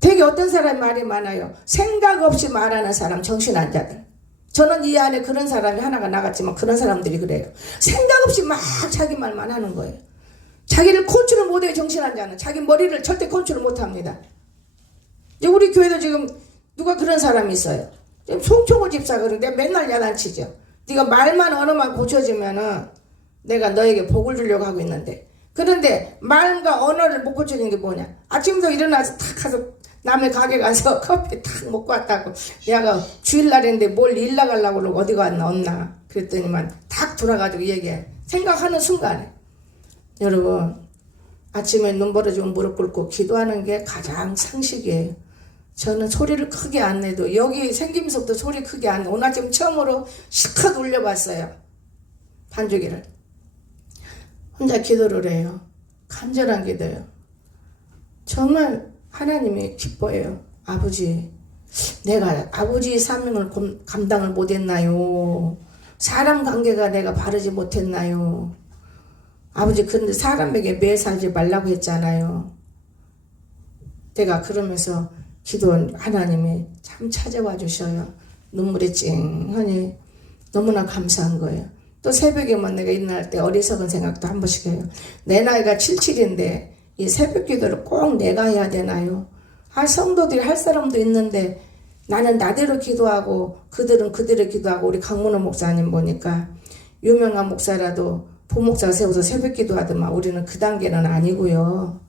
되게 어떤 사람이 말이 많아요. 생각 없이 말하는 사람, 정신환자들. 저는 이 안에 그런 사람이 하나가 나갔지만 그런 사람들이 그래요. 생각 없이 막 자기 말만 하는 거예요. 자기를 컨트롤 못해요. 정신환자는. 자기 머리를 절대 컨트롤 못합니다. 우리 교회도 지금 누가 그런 사람이 있어요. 지금 송총호 집사가 그러는데 맨날 야단치죠. 네가 말만 언어만 고쳐지면은 내가 너에게 복을 주려고 하고 있는데. 그런데 말과 언어를 못 고쳐지는 게 뭐냐? 아침부터 일어나서 탁 가서 남의 가게 가서 커피 탁 먹고 왔다고. 내가 주일날인데 뭘 일 나가려고 그러고 어디 갔나 없나. 그랬더니만 탁 돌아가지고 얘기해. 생각하는 순간에. 여러분 아침에 눈 벌어지면 무릎 꿇고 기도하는 게 가장 상식이에요. 저는 소리를 크게 안 내도 여기 생기면서부터 소리 크게 안 내. 오늘 아침 처음으로 실컷 울려봤어요. 반주기를. 혼자 기도를 해요. 간절한 기도요. 정말 하나님이 기뻐해요. 아버지, 내가 아버지의 사명을 감당을 못했나요? 사람 관계가 내가 바르지 못했나요? 아버지, 그런데 사람에게 매 살지 말라고 했잖아요. 내가 그러면서 기도한 하나님이 참 찾아와 주셔요. 눈물이 찡하니 너무나 감사한 거예요. 또 새벽에만 내가 일어날 때 어리석은 생각도 한 번씩 해요. 내 나이가 77인데 이 새벽 기도를 꼭 내가 해야 되나요? 성도들이 할 사람도 있는데 나는 나대로 기도하고 그들은 그대로 기도하고 우리 강문호 목사님 보니까 유명한 목사라도 부목사 세워서 새벽 기도하더만 우리는 그 단계는 아니고요.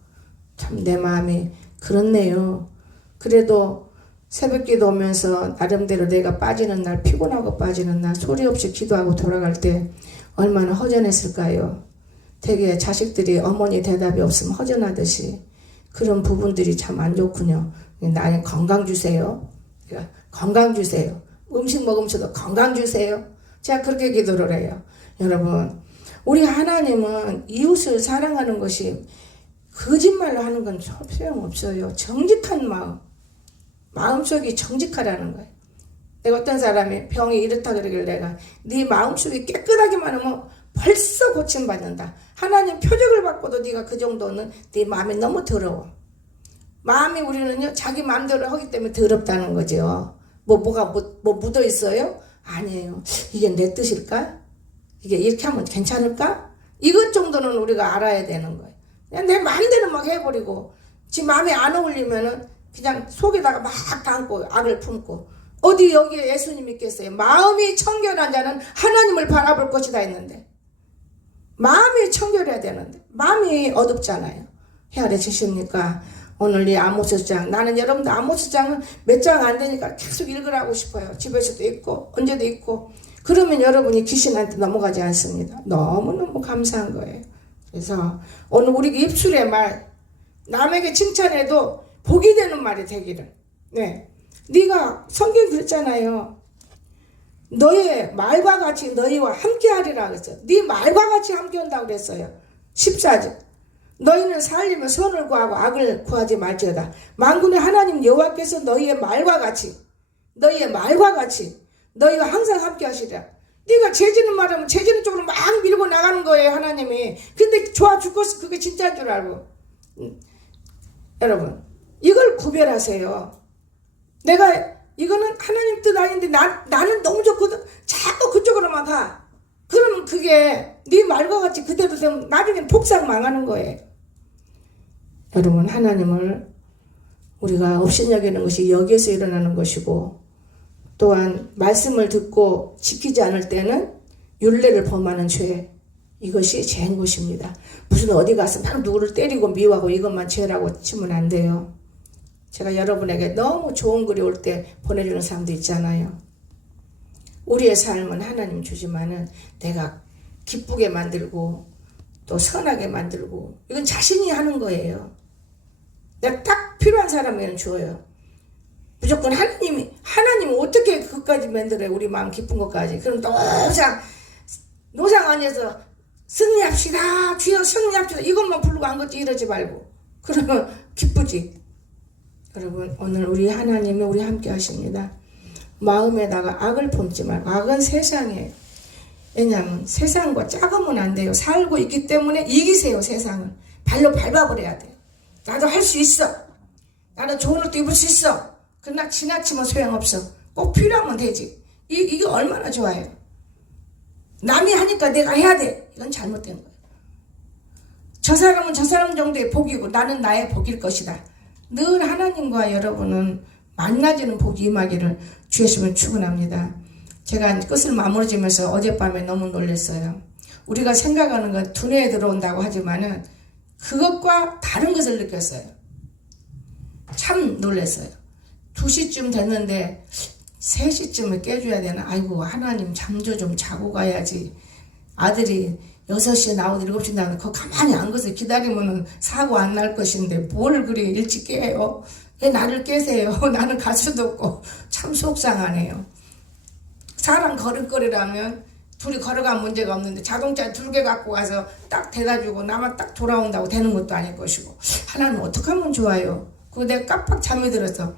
참 내 마음이 그렇네요. 그래도 새벽 기도 오면서 나름대로 내가 빠지는 날, 피곤하고 빠지는 날 소리 없이 기도하고 돌아갈 때 얼마나 허전했을까요? 되게 자식들이 어머니 대답이 없으면 허전하듯이 그런 부분들이 참 안 좋군요. 나는 건강 주세요. 건강 주세요. 음식 먹으면서도 건강 주세요. 제가 그렇게 기도를 해요. 여러분, 우리 하나님은 이웃을 사랑하는 것이 거짓말로 하는 건 소용없어요. 정직한 마음속이 정직하라는 거예요. 내가 어떤 사람이 병이 이렇다 그러길래 내가 네 마음속이 깨끗하기만 하면 벌써 고침받는다. 하나님 표적을 받고도 네가 그 정도는 네 마음이 너무 더러워. 마음이 우리는요 자기 마음대로 하기 때문에 더럽다는 거죠. 뭐가 묻어 있어요? 아니에요. 이게 내 뜻일까? 이게 이렇게 하면 괜찮을까? 이것 정도는 우리가 알아야 되는 거예요. 그냥 내 마음대로 막 해버리고 지 마음에 안 어울리면은 그냥 속에다가 막 담고 악을 품고 어디 여기에 예수님 있겠어요? 마음이 청결한 자는 하나님을 바라볼 것이다 했는데 마음이 청결해야 되는데 마음이 어둡잖아요. 헤아려지십니까? 오늘 이 아모스 장, 나는 여러분들 아모스 장은 몇 장 안 되니까 계속 읽으라고 싶어요. 집에서도 읽고 언제도 읽고 그러면 여러분이 귀신한테 넘어가지 않습니다. 너무너무 감사한 거예요. 그래서 오늘 우리 입술의 말 남에게 칭찬해도 복이 되는 말이 되기를. 네, 네가 성경 그랬잖아요. 너의 말과 같이 너희와 함께하리라 그랬어요. 네 말과 같이 함께한다고 그랬어요. 14절. 너희는 살리면 선을 구하고 악을 구하지 말지어다. 만군의 하나님 여호와께서 너희의 말과 같이 너희와 항상 함께하시리라. 네가 죄지는 말하면 죄지는 쪽으로 막 밀고 나가는 거예요. 하나님이. 근데 좋아 죽겠어. 그게 진짜인 줄 알고. 여러분 이걸 구별하세요. 내가 이거는 하나님 뜻 아닌데 나는 너무 좋거든. 자꾸 그쪽으로만 가. 그러면 그게 네 말과 같이 그대로 되면 나중엔 폭삭 망하는 거예요. 여러분 하나님을 우리가 업신여기는 것이 여기에서 일어나는 것이고 또한 말씀을 듣고 지키지 않을 때는 율례를 범하는 죄 이것이 죄인 것입니다. 무슨 어디 가서 막 누구를 때리고 미워하고 이것만 죄라고 치면 안 돼요. 제가 여러분에게 너무 좋은 글이 올 때 보내주는 사람도 있잖아요. 우리의 삶은 하나님 주지만은 내가 기쁘게 만들고 또 선하게 만들고 이건 자신이 하는 거예요. 내가 딱 필요한 사람에게는 줘요. 무조건 하나님 어떻게 그것까지 만들어요? 우리 마음 기쁜 것까지. 그럼 노상 안에서 승리합시다. 주여 승리합시다. 이것만 부르고 안 걷지 이러지 말고. 그러면 기쁘지. 여러분 오늘 우리 하나님이 우리 함께 하십니다. 마음에다가 악을 품지 말고 악은 세상이에요. 왜냐하면 세상과 짜으면 안 돼요. 살고 있기 때문에 이기세요. 세상을. 발로 밟아버려야 돼요. 나도 할 수 있어. 나도 좋은 옷도 입을 수 있어. 그러나 지나치면 소용없어. 꼭 필요하면 되지. 이게 얼마나 좋아요. 남이 하니까 내가 해야 돼. 이건 잘못된 거예요. 저 사람은 저 사람 정도의 복이고 나는 나의 복일 것이다. 늘 하나님과 여러분은 만나지는 복이 임하기를 주 예수님을 축원합니다. 제가 끝을 마무리 지면서 어젯밤에 너무 놀랐어요. 우리가 생각하는 건 두뇌에 들어온다고 하지만은 그것과 다른 것을 느꼈어요. 참 놀랐어요. 2시쯤 됐는데 3시쯤에 깨줘야 되나? 아이고 하나님 잠도 좀 자고 가야지. 아들이 6시에 나오고 7시에 나오는데 그거 가만히 앉아서 기다리면은 사고 안 날 것인데 뭘 그리 일찍 깨요? 왜 나를 깨세요? 나는 갈 수도 없고 참 속상하네요. 사람 걸음걸이라면 둘이 걸어가면 문제가 없는데 자동차 2개 갖고 가서 딱 대다주고 나만 딱 돌아온다고 되는 것도 아닐 것이고 하나님 어떻게 하면 좋아요? 그거 내가 깜빡 잠이 들어서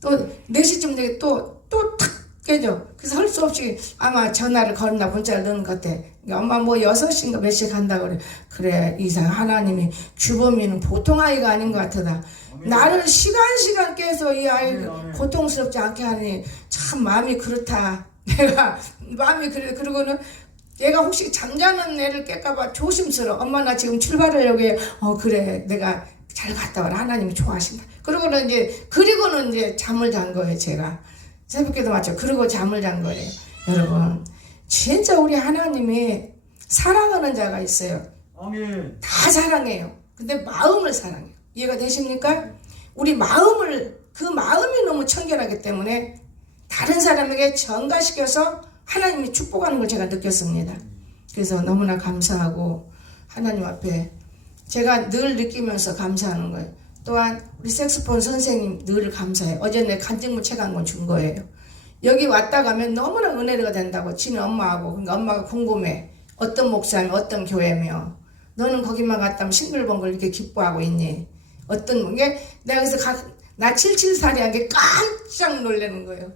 또 4시쯤 되게 또 탁 깨져. 그래서 할 수 없이 아마 전화를 걸나 문자를 넣는 것 같아. 엄마 뭐 6시인가 몇 시에 간다 그래. 그래 이상 하나님이 주범이는 보통 아이가 아닌 것 같다. 나를 시간 깨서 이 아이를 고통스럽지 않게 하니 참 마음이 그렇다. 내가 마음이 그래. 그러고는 얘가 혹시 잠자는 애를 깰까봐 조심스러워. 엄마 나 지금 출발하려고 해. 그래 내가 잘 갔다 와라. 하나님이 좋아하신다. 그러고는 이제 잠을 잔 거예요. 제가 새벽에도 맞죠. 그러고 잠을 잔 거예요. 여러분 진짜 우리 하나님이 사랑하는 자가 있어요. 아멘. 다 사랑해요. 근데 마음을 사랑해요. 이해가 되십니까? 우리 마음을 그 마음이 너무 청결하기 때문에 다른 사람에게 전가시켜서 하나님이 축복하는 걸 제가 느꼈습니다. 그래서 너무나 감사하고 하나님 앞에 제가 늘 느끼면서 감사하는 거예요. 또한 우리 색소폰 선생님 늘 감사해요. 어제 내 간증문 책 한 권 준 거예요. 여기 왔다 가면 너무나 은혜가 된다고 지는 엄마하고. 그러니까 엄마가 궁금해. 어떤 목사며 어떤 교회며 너는 거기만 갔다 오면 싱글벙글 이렇게 기뻐하고 있니? 어떤 게 내가 그래서 나 77살이한 게 깜짝 놀라는 거예요.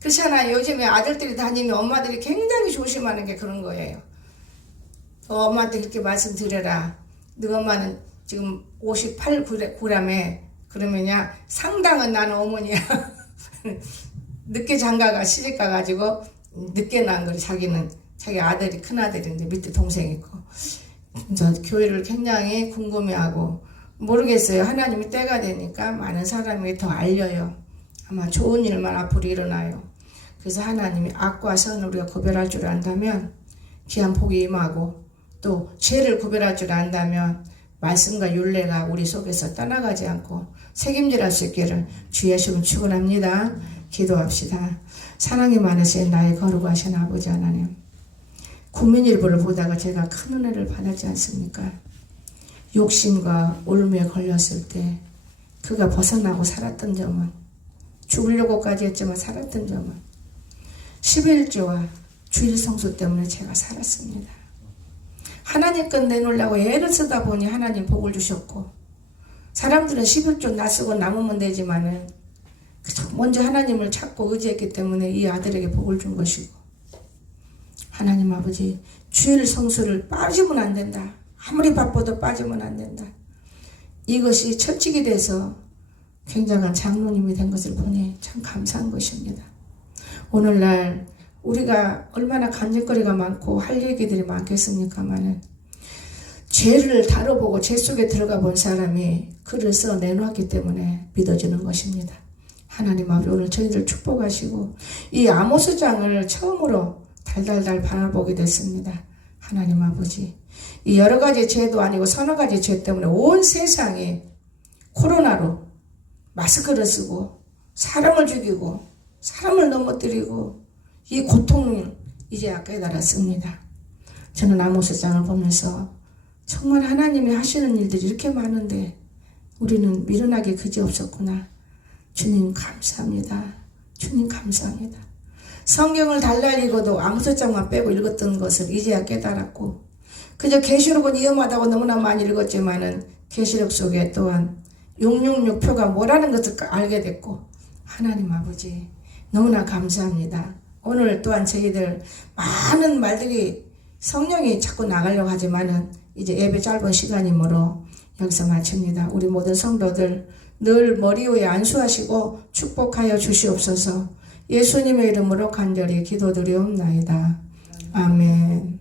그렇잖아요. 요즘에 아들들이 다니면 엄마들이 굉장히 조심하는 게 그런 거예요. 엄마한테 그렇게 말씀드려라. 너 엄마는 지금 58g에 그러면야 상당은 나는 어머니야. 늦게 장가가 시집 가가지고 늦게 낳은 거리. 자기는 자기 아들이 큰아들인데 밑에 동생 있고. 저 교회를 굉장히 궁금해하고 모르겠어요. 하나님이 때가 되니까 많은 사람이 더 알려요. 아마 좋은 일만 앞으로 일어나요. 그래서 하나님이 악과 선을 우리가 구별할 줄 안다면 귀한 복이 임하고 또 죄를 구별할 줄 안다면 말씀과 율례가 우리 속에서 떠나가지 않고 책임질할 수 있기를 주 예수님 축원합니다. 기도합시다. 사랑이 많으신 나의 거룩하신 아버지 하나님, 국민일보를 보다가 제가 큰 은혜를 받았지 않습니까? 욕심과 올무에 걸렸을 때 그가 벗어나고 살았던 점은, 죽으려고까지 했지만 살았던 점은 11조와 주일 성수 때문에 제가 살았습니다. 하나님 것 내놓으려고 애를 쓰다 보니 하나님 복을 주셨고, 사람들은 11조 나쓰고 남으면 되지만은 먼저 하나님을 찾고 의지했기 때문에 이 아들에게 복을 준 것이고, 하나님 아버지 주일 성수를 빠지면 안 된다. 아무리 바빠도 빠지면 안 된다. 이것이 철칙이 돼서 굉장한 장로님이 된 것을 보니 참 감사한 것입니다. 오늘날 우리가 얼마나 간증거리가 많고 할 얘기들이 많겠습니까마는 죄를 다뤄보고 죄 속에 들어가 본 사람이 글을 써 내놓았기 때문에 믿어지는 것입니다. 하나님 아버지 오늘 저희들 축복하시고 이 아모스장을 처음으로 달달달 바라보게 됐습니다. 하나님 아버지 이 여러 가지 죄도 아니고 서너 가지 죄 때문에 온 세상이 코로나로 마스크를 쓰고 사람을 죽이고 사람을 넘어뜨리고 이 고통을 이제야 깨달았습니다. 저는 아모스장을 보면서 정말 하나님이 하시는 일들이 이렇게 많은데 우리는 미련하게 그지없었구나. 주님 감사합니다. 주님 감사합니다. 성경을 달달이고도 아모스장만 빼고 읽었던 것을 이제야 깨달았고, 그저 계시록은 위험하다고 너무나 많이 읽었지만은 계시록 속에 또한 666표가 뭐라는 것을 알게 됐고, 하나님 아버지 너무나 감사합니다. 오늘 또한 저희들 많은 말들이 성령이 자꾸 나가려고 하지만은 이제 예배 짧은 시간이므로 여기서 마칩니다. 우리 모든 성도들 늘 머리 위에 안수하시고 축복하여 주시옵소서. 예수님의 이름으로 간절히 기도드리옵나이다. 아멘.